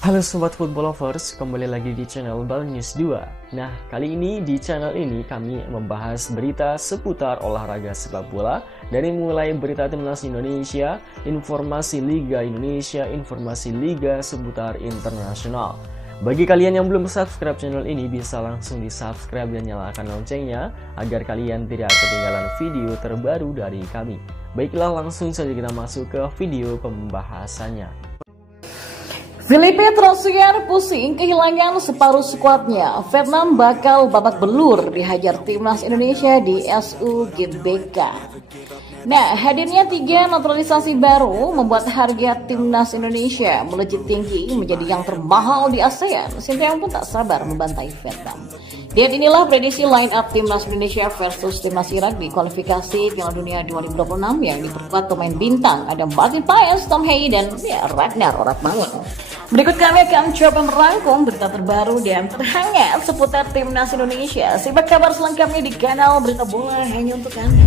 Halo Sobat Football Lovers, kembali lagi di channel Bal News 2. Nah, kali ini di channel ini kami membahas berita seputar olahraga sepak bola. Dari mulai berita timnas Indonesia, informasi Liga Indonesia, informasi Liga seputar internasional. Bagi kalian yang belum subscribe channel ini, bisa langsung di subscribe dan nyalakan loncengnya agar kalian tidak ketinggalan video terbaru dari kami. Baiklah, langsung saja kita masuk ke video pembahasannya. Filipe Trosier pusing kehilangan separuh skuadnya. Vietnam bakal babak belur dihajar timnas Indonesia di SUGBK. Nah, hadirnya 3 naturalisasi baru membuat harga timnas Indonesia melejit tinggi menjadi yang termahal di ASEAN. Sinteyong pun tak sabar membantai Vietnam. Dan inilah prediksi line up timnas Indonesia versus timnas Irak di kualifikasi Piala Dunia 2026 yang diperkuat pemain bintang ada Martin Paes, Tom Hei, dan Ragnar Oratmangun. Berikut kami akan coba merangkum berita terbaru dan terhangat seputar timnas Indonesia. Simak kabar selengkapnya di kanal Berita Bola hanya untuk Anda.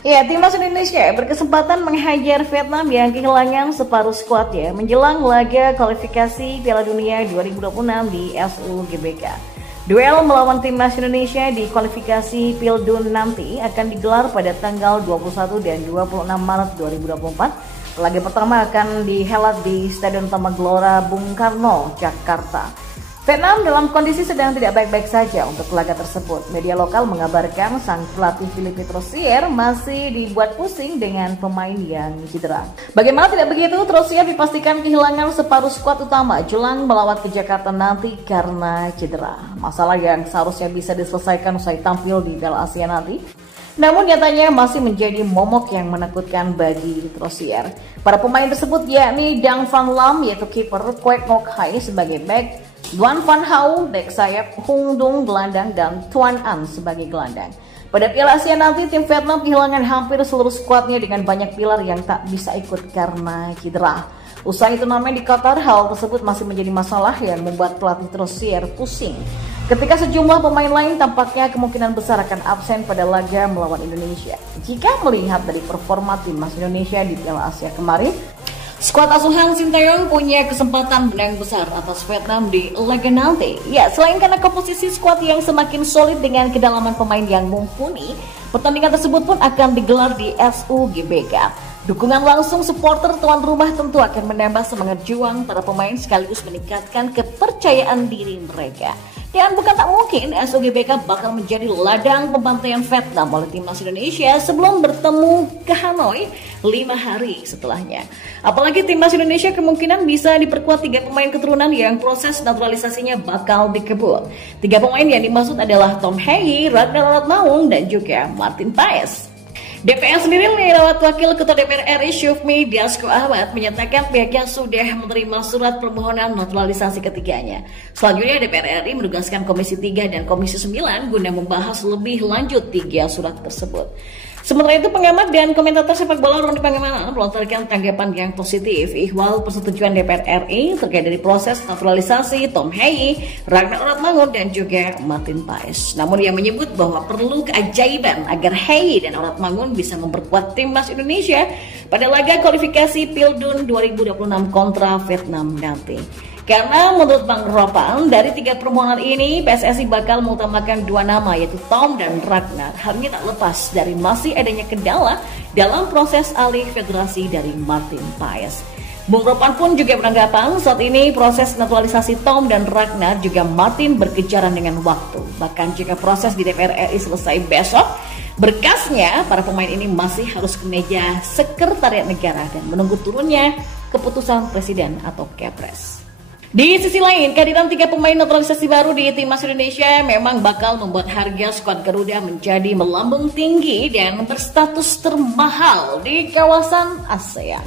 Ya, timnas Indonesia berkesempatan menghajar Vietnam yang kehilangan separuh skuadnya menjelang laga kualifikasi Piala Dunia 2026 di SUGBK. Duel melawan timnas Indonesia di kualifikasi Pildun nanti akan digelar pada tanggal 21 dan 26 Maret 2024. Laga pertama akan dihelat di Stadion Tamaglora Bung Karno, Jakarta. Vietnam dalam kondisi sedang tidak baik-baik saja untuk laga tersebut. Media lokal mengabarkan sang pelatih Filipe Trosier masih dibuat pusing dengan pemain yang cedera. Bagaimana tidak begitu, Trosier dipastikan kehilangan separuh skuad utama jelang melawat ke Jakarta nanti karena cedera. Masalah yang seharusnya bisa diselesaikan usai tampil di Piala Asia nanti. Namun nyatanya masih menjadi momok yang menakutkan bagi Trosier. Para pemain tersebut yakni Dang Van Lam yaitu kiper, Kwek Ngoc Hai sebagai back, Duan Van Hau, bek sayap, Hung Dung gelandang, dan Tuan An sebagai gelandang. Pada Piala Asia nanti, tim Vietnam kehilangan hampir seluruh skuadnya dengan banyak pilar yang tak bisa ikut karena cedera. Usai turnamen di Qatar, hal tersebut masih menjadi masalah yang membuat pelatih Trosier pusing. Ketika sejumlah pemain lain tampaknya kemungkinan besar akan absen pada laga melawan Indonesia. Jika melihat dari performa timnas Indonesia di Piala Asia kemarin, skuad asuhan Sinteyong punya kesempatan menang besar atas Vietnam di laga nanti. Ya, selain karena komposisi skuad yang semakin solid dengan kedalaman pemain yang mumpuni, pertandingan tersebut pun akan digelar di SUGBK. Dukungan langsung supporter tuan rumah tentu akan menambah semangat juang para pemain sekaligus meningkatkan kepercayaan diri mereka. Dan bukan tak mungkin SUGBK bakal menjadi ladang pembantaian Vietnam oleh timnas Indonesia sebelum bertemu ke Hanoi 5 hari setelahnya. Apalagi timnas Indonesia kemungkinan bisa diperkuat 3 pemain keturunan yang proses naturalisasinya bakal dikebut. 3 pemain yang dimaksud adalah Tom Hei, Ragnar Oratmangun, dan juga Martin Paes. DPR sendiri lewat Wakil Ketua DPR RI Syufmi Dasko Ahmad menyatakan pihaknya sudah menerima surat permohonan naturalisasi ketiganya. Selanjutnya DPR RI menugaskan Komisi 3 dan Komisi 9 guna membahas lebih lanjut 3 surat tersebut. Sementara itu pengamat dan komentator sepak bola Roni Pangemana melontarkan tanggapan yang positif ihwal persetujuan DPR RI terkait dari proses naturalisasi Tom Hei, Ragnar Oratmangun, dan juga Martin Paes. Namun ia menyebut bahwa perlu keajaiban agar Hei dan Oratmangun bisa memperkuat timnas Indonesia pada laga kualifikasi Pildun 2026 kontra Vietnam nanti. Karena menurut Bang Ropan, dari 3 permohonan ini PSSI bakal mengutamakan 2 nama yaitu Tom dan Ragnar. Hal ini tak lepas dari masih adanya kendala dalam proses alih federasi dari Martin Paes. Bung Ropan pun juga beranggapan saat ini proses naturalisasi Tom dan Ragnar juga Martin berkejaran dengan waktu. Bahkan jika proses di DPR RI selesai besok, berkasnya para pemain ini masih harus ke meja Sekretariat Negara dan menunggu turunnya keputusan Presiden atau Kepres. Di sisi lain, kehadiran 3 pemain naturalisasi baru di timnas Indonesia memang bakal membuat harga skuad Garuda menjadi melambung tinggi dan berstatus termahal di kawasan ASEAN.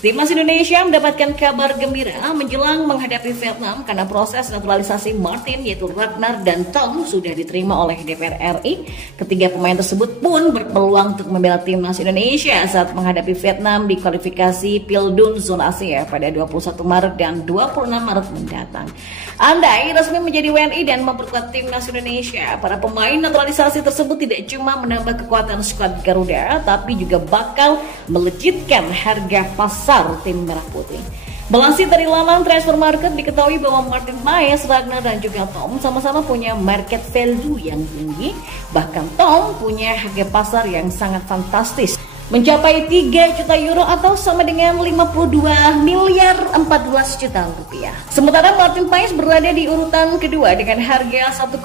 Timnas Indonesia mendapatkan kabar gembira menjelang menghadapi Vietnam karena proses naturalisasi Martin yaitu Ragnar dan Tom sudah diterima oleh DPR RI. Ketiga pemain tersebut pun berpeluang untuk membela Timnas Indonesia saat menghadapi Vietnam di kualifikasi Pildun Zona Asia pada 21 Maret dan 26 Maret mendatang. Andai resmi menjadi WNI dan memperkuat Timnas Indonesia, para pemain naturalisasi tersebut tidak cuma menambah kekuatan skuad Garuda, tapi juga bakal melejitkan harga pasar tim merah putih. Melansir dari laman transfer market diketahui bahwa Martin Paes, Ragnar dan juga Tom sama-sama punya market value yang tinggi. Bahkan Tom punya harga pasar yang sangat fantastis, mencapai 3 juta euro atau sama dengan 52 miliar 14 juta rupiah. Sementara Martin Paes berada di urutan kedua dengan harga 1,2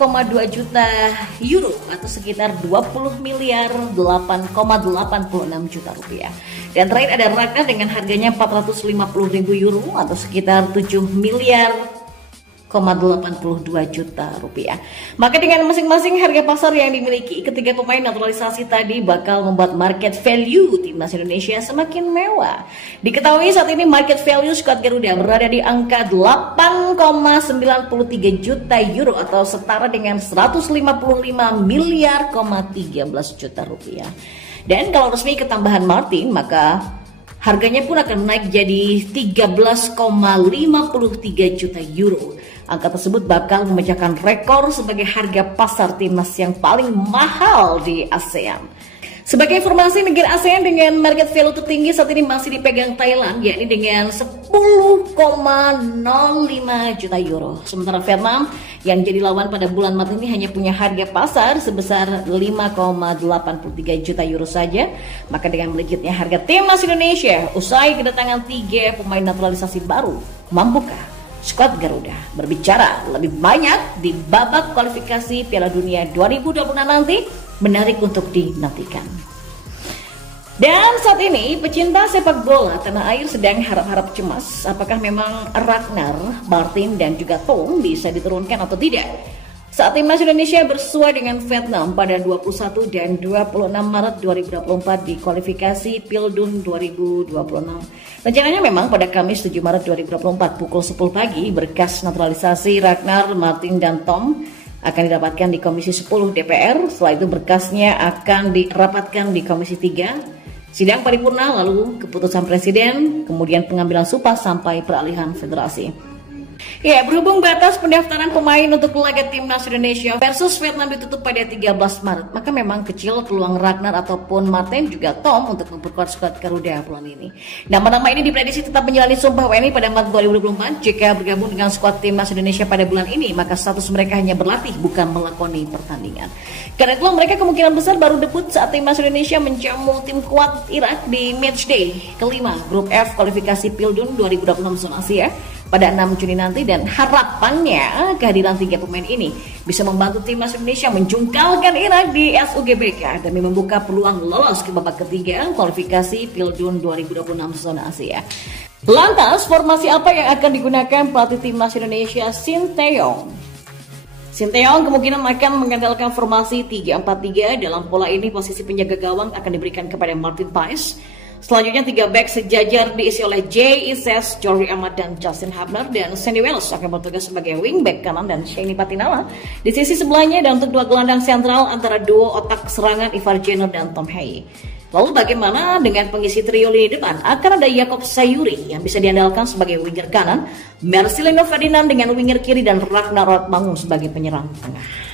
juta euro atau sekitar 20 miliar 8,86 juta rupiah. Dan terakhir ada Ragnar dengan harganya 450.000 euro atau sekitar 7 miliar 82 juta rupiah. Maka dengan masing-masing harga pasar yang dimiliki ketiga pemain naturalisasi tadi bakal membuat market value Timnas Indonesia semakin mewah. Diketahui saat ini market value skuad Garuda berada di angka 8,93 juta euro atau setara dengan 155 miliar 13 juta rupiah. Dan kalau resmi ketambahan Martin, maka harganya pun akan naik jadi 13,53 juta euro. Angka tersebut bakal memecahkan rekor sebagai harga pasar timnas yang paling mahal di ASEAN. Sebagai informasi, negara ASEAN dengan market value tertinggi saat ini masih dipegang Thailand, yakni dengan 10,05 juta euro. Sementara Vietnam yang jadi lawan pada bulan Maret ini hanya punya harga pasar sebesar 5,83 juta euro saja. Maka dengan melejitnya harga timnas Indonesia usai kedatangan 3 pemain naturalisasi baru, mampukah skuad Garuda berbicara lebih banyak di babak kualifikasi Piala Dunia 2026 nanti? Menarik untuk dinantikan. Dan saat ini pecinta sepak bola tanah air sedang harap-harap cemas apakah memang Ragnar, Martin dan juga Tom bisa diturunkan atau tidak saat timnas Indonesia bersua dengan Vietnam pada 21 dan 26 Maret 2024 di kualifikasi Pildun 2026. Rencananya memang pada Kamis 7 Maret 2024 pukul 10 pagi berkas naturalisasi Ragnar, Martin dan Tom akan didapatkan di Komisi 10 DPR. Setelah itu berkasnya akan dirapatkan di Komisi 3, sidang paripurna, lalu keputusan Presiden, kemudian pengambilan sumpah sampai peralihan federasi. Ya, berhubung batas pendaftaran pemain untuk laga timnas Indonesia versus Vietnam ditutup pada 13 Maret, maka memang kecil peluang Ragnar ataupun Martin juga Tom untuk memperkuat skuad Garuda bulan ini. Nama-nama ini diprediksi tetap menjalani sumpah WNI pada Maret 2024. Jika bergabung dengan skuad timnas Indonesia pada bulan ini, maka status mereka hanya berlatih, bukan melakoni pertandingan. Karena itu mereka kemungkinan besar baru debut saat timnas Indonesia menjamu tim kuat Irak di matchday kelima Grup F kualifikasi Pildun 2026 Zona Asia pada 6 Juni nanti, dan harapannya kehadiran 3 pemain ini bisa membantu timnas Indonesia menjungkalkan Irak di SUGBK demi membuka peluang lolos ke babak ketiga kualifikasi Pildun 2026 Zona Asia. Lantas, formasi apa yang akan digunakan pelatih timnas Indonesia Sinteyong? Sinteyong kemungkinan akan mengandalkan formasi 3-4-3. Dalam pola ini posisi penjaga gawang akan diberikan kepada Martin Paes. Selanjutnya 3 back sejajar diisi oleh Jay Ises, Jordi Amat dan Justin Hubner, dan Sandy Wells akan bertugas sebagai wingback kanan dan Shani Patinala di sisi sebelahnya, dan untuk 2 gelandang sentral antara duo otak serangan Ivar Jenner dan Tom Haye. Lalu bagaimana dengan pengisi trio lini depan? Akan ada Jakob Sayuri yang bisa diandalkan sebagai winger kanan, Marcelino Ferdinand dengan winger kiri, dan Ragnar Rotmangun sebagai penyerang tengah.